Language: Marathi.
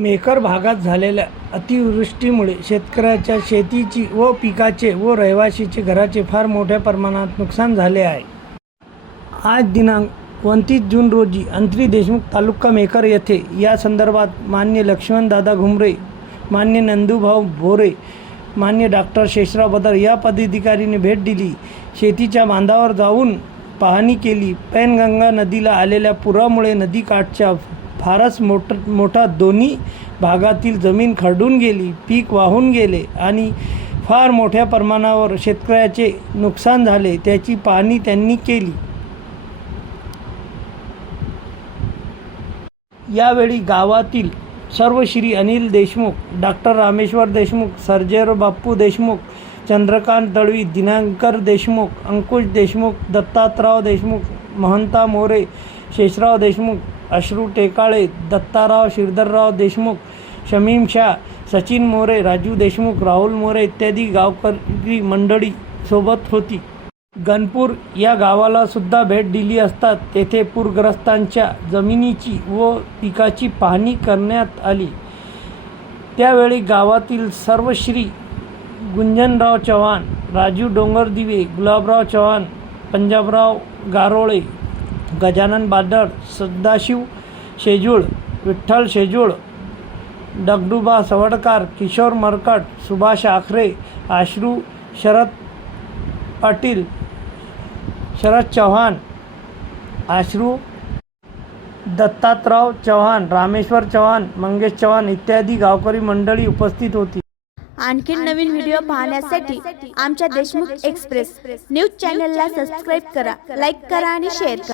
मेकर भागात झालेल्या अतिवृष्टीमुळे शेतकऱ्याच्या शेतीची व पिकाचे व रहिवाशीचे घराचे फार मोठ्या प्रमाणात नुकसान झाले आहे. आज दिनांक एकोणतीस जून रोजी अंतरी देशमुख तालुका मेकर येथे या संदर्भात मान्य लक्ष्मणदादा घुमरे मान्य नंदूभाऊ भोरे मान्य डॉक्टर शेषराव बदर या पदाधिकारीने भेट दिली. शेतीच्या बांधावर जाऊन पाहणी केली. पैनगंगा नदीला आलेल्या पुरामुळे नदीकाठच्या फारच मोठ मोठा दोन्ही भागातील जमीन खरडून गेली पीक वाहून गेले आणि फार मोठ्या प्रमाणावर शेतकऱ्याचे नुकसान झाले त्याची पाहणी त्यांनी केली. यावेळी गावातील सर्व श्री अनिल देशमुख डॉक्टर रामेश्वर देशमुख सर्जेर बाप्पू देशमुख चंद्रकांत दळवी दिनांकर देशमुख अंकुश देशमुख दत्तात्रराव देशमुख महंता मोरे शेषराव देशमुख अश्रू टेकाळे दत्ताराव शिरधरराव देशमुख शमीम शाह सचिन मोरे राजू देशमुख राहुल मोरे इत्यादी गावकरी मंडळी सोबत होती. गणपूर या गावाला सुद्धा भेट दिली असता तेथे पूरग्रस्तांच्या जमिनीची व पिकाची पाहणी करण्यात आली. त्यावेळी गावातील सर्व श्री गुंजनराव चव्हाण राजू डोंगरदिवे गुलाबराव चव्हाण पंजाबराव गारोळे गजानन बादळ सदाशिव शेजूळ विठ्ठल शेजूळ दगडूबा सवडकार किशोर मरकट सुभाष आखरे आश्रू शरद पाटील शरद चव्हाण आश्रू दत्तात्रराव चव्हाण रामेश्वर चव्हाण मंगेश चव्हाण इत्यादी गावकरी मंडळी उपस्थित होती. आणखीन नवीन व्हिडिओ पाहण्यासाठी आमच्या देशमुख एक्सप्रेस न्यूज चॅनलला सबस्क्राईब करा लाईक करा आणि शेअर करा.